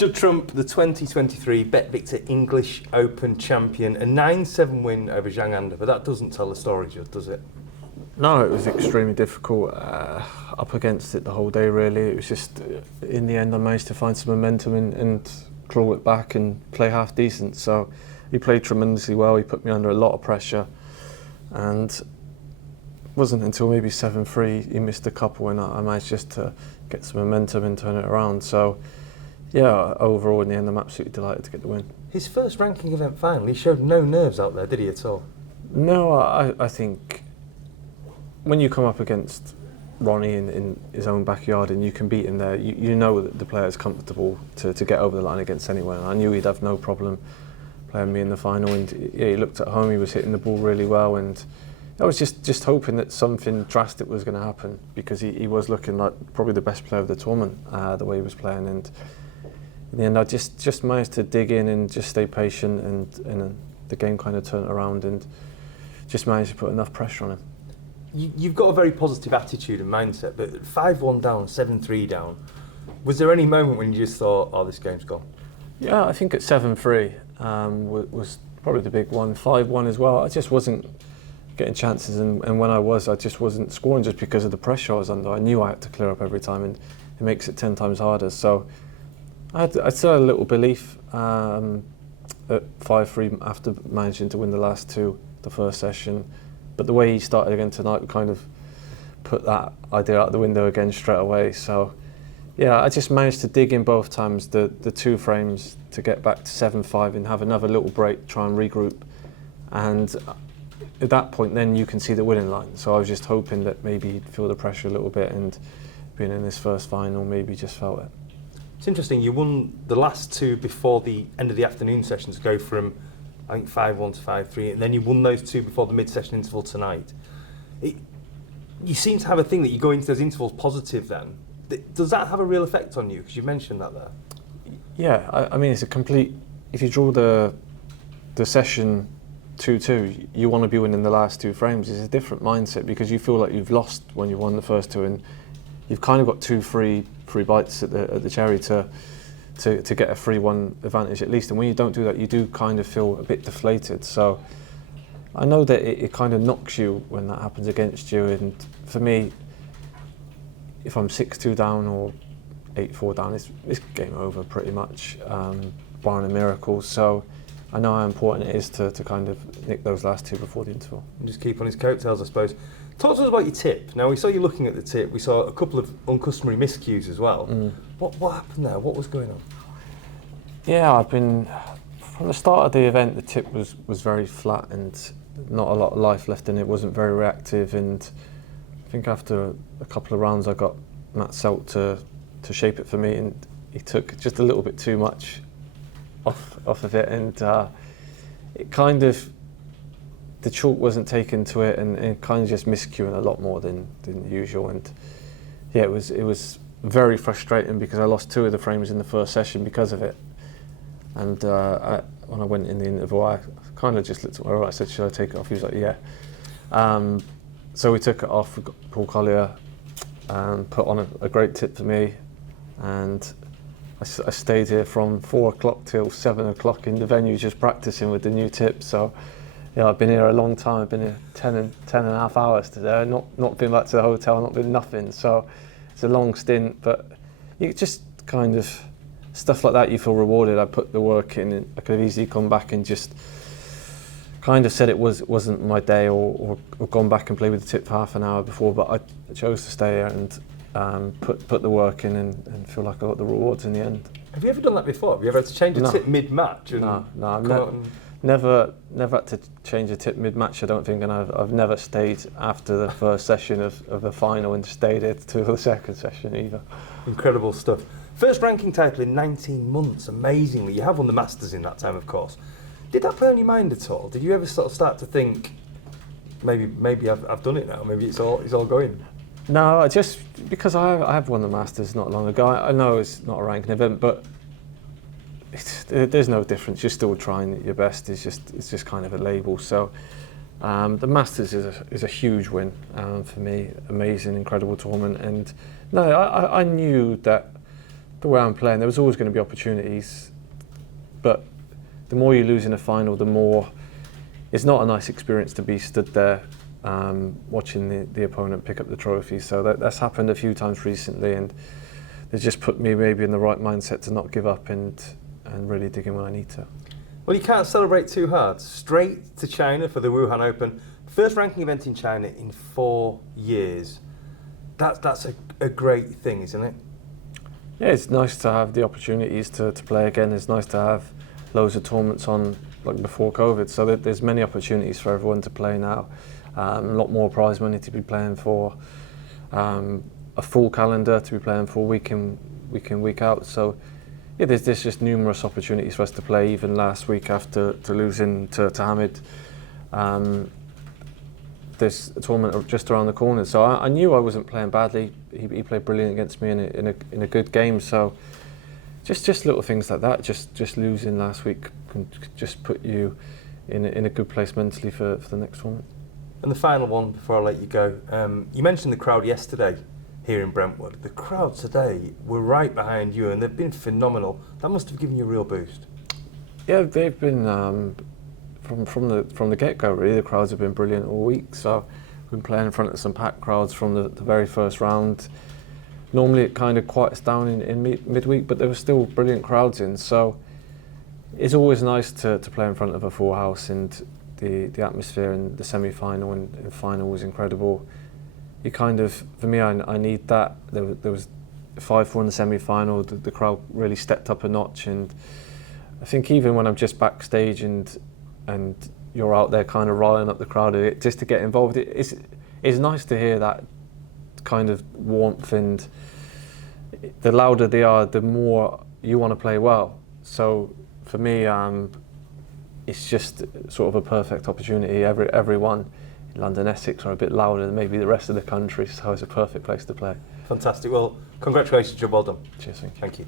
Judd Trump, the 2023 BetVictor English Open champion, a 9-7 win over Zhang, but that doesn't tell the story, Judd, does it? No, it was extremely difficult. Up against it the whole day, really. It was just, in the end, I managed to find some momentum and claw it back and play half decent. So he played tremendously well. He put me under a lot of pressure, and it wasn't until maybe 7-3 he missed a couple, and I managed just to get some momentum and turn it around. So yeah, overall in the end, I'm absolutely delighted to get the win. His first ranking event final, he showed no nerves out there, did he at all? No, I think when you come up against Ronnie in his own backyard and you can beat him there, you know that the player is comfortable to get over the line against anyone. And I knew he'd have no problem playing me in the final, and yeah, he looked at home, he was hitting the ball really well, and I was just hoping that something drastic was going to happen, because he was looking like probably the best player of the tournament, the way he was playing. And in the end, I just managed to dig in and just stay patient, and the game kind of turned around and just managed to put enough pressure on him. You've got a very positive attitude and mindset, but 5-1 down, 7-3 down, was there any moment when you just thought, oh, this game's gone? Yeah, I think at 7-3 was probably the big one. 5-1 as well. I just wasn't getting chances, and when I just wasn't scoring just because of the pressure I was under. I knew I had to clear up every time, and it makes it 10 times harder. So I still had a little belief at 5-3 after managing to win the last two, the first session. But the way he started again tonight kind of put that idea out the window again straight away. So yeah, I just managed to dig in both times, the two frames, to get back to 7-5 and have another little break, try and regroup. And at that point then you can see the winning line. So I was just hoping that maybe he'd feel the pressure a little bit, and being in this first final maybe just felt it. It's interesting, you won the last two before the end of the afternoon session to go from, I think, 5-1 to 5-3, and then you won those two before the mid-session interval tonight. You seem to have a thing that you go into those intervals positive then. Does that have a real effect on you? Because you mentioned that there. Yeah, I mean, it's a complete, if you draw the session 2-2, you want to be winning the last two frames. It's a different mindset, because you feel like you've lost when you won the first two, and you've kind of got two free bites at the cherry to get a 3-1 advantage at least. And when you don't do that, you do kind of feel a bit deflated. So I know that it kind of knocks you when that happens against you. And for me, if I'm 6-2 down or 8-4 down, it's game over pretty much, barring a miracle. So I know how important it is to kind of nick those last two before the interval. And just keep on his coattails, I suppose. Talk to us about your tip. Now, we saw you looking at the tip. We saw a couple of uncustomary miscues as well. What happened there? What was going on? Yeah, from the start of the event, the tip was very flat and not a lot of life left in it. It wasn't very reactive, and I think after a couple of rounds I got Matt Selt to shape it for me, and he took just a little bit too much off of it, and it kind of, the chalk wasn't taken to it, and it kind of just miscuing a lot more than usual. And yeah, it was very frustrating, because I lost two of the frames in the first session because of it. And when I went in the interval, I kind of just looked at my right. I said, should I take it off? He was like, yeah. So we took it off. We got Paul Collier and put on a great tip for me, and I stayed here from 4 o'clock till 7 o'clock in the venue just practicing with the new tip. So yeah, I've been here a long time. I've been here 10 and a half hours today. Not been back to the hotel, not been nothing. So it's a long stint, but you just kind of, stuff like that, you feel rewarded. I put the work in, and I could have easily come back and just kind of said it wasn't my day, or gone back and played with the tip for half an hour before, but I chose to stay here and put the work in, and feel like I got the rewards in the end. Have you ever done that before? Have you ever had to change a tip mid-match? No, I've never had to change a tip mid-match, I don't think, and I've never stayed after the first session of the final and stayed it till the second session either. Incredible stuff. First ranking title in 19 months, amazingly. You have won the Masters in that time, of course. Did that play on your mind at all? Did you ever sort of start to think, maybe I've done it now, maybe it's all going? No, just because I have won the Masters not long ago. I know it's not a ranking event, but there's no difference. You're still trying your best. It's just kind of a label. So the Masters is a huge win for me. Amazing, incredible tournament. And no, I knew that the way I'm playing, there was always going to be opportunities, but the more you lose in a final, the more it's not a nice experience to be stood there watching the opponent pick up the trophy. So that's happened a few times recently, and it's just put me maybe in the right mindset to not give up and really dig in when I need to. Well, you can't celebrate too hard. Straight to China for the Wuhan Open. First ranking event in China in 4 years. That's a great thing, isn't it? Yeah, it's nice to have the opportunities to play again. It's nice to have loads of tournaments on like before COVID. So there's many opportunities for everyone to play now. A lot more prize money to be playing for. A full calendar to be playing for week in, week out. So yeah, there's just numerous opportunities for us to play. Even last week after losing to Hamid, there's a tournament just around the corner. So I knew I wasn't playing badly. He played brilliant against me in a good game. So just little things like that. Just losing last week can just put you in a good place mentally for the next tournament. And the final one before I let you go. You mentioned the crowd yesterday here in Brentwood. The crowd today were right behind you, and they've been phenomenal. That must have given you a real boost. Yeah, they've been from the get-go. Really, the crowds have been brilliant all week. So we've been playing in front of some packed crowds from the very first round. Normally it kind of quiets down in midweek, but there were still brilliant crowds in. So it's always nice to play in front of a full house, and the atmosphere in the semi-final and final was incredible. You kind of, for me, I need that. There was 5-4 in the semi-final. The crowd really stepped up a notch, and I think even when I'm just backstage and you're out there kind of riling up the crowd, just to get involved, it's nice to hear that kind of warmth, and the louder they are, the more you want to play well. So for me, it's just sort of a perfect opportunity. Everyone in London, Essex are a bit louder than maybe the rest of the country, so it's a perfect place to play. Fantastic. Well, congratulations, Judd. Well done. Cheers. Thank you.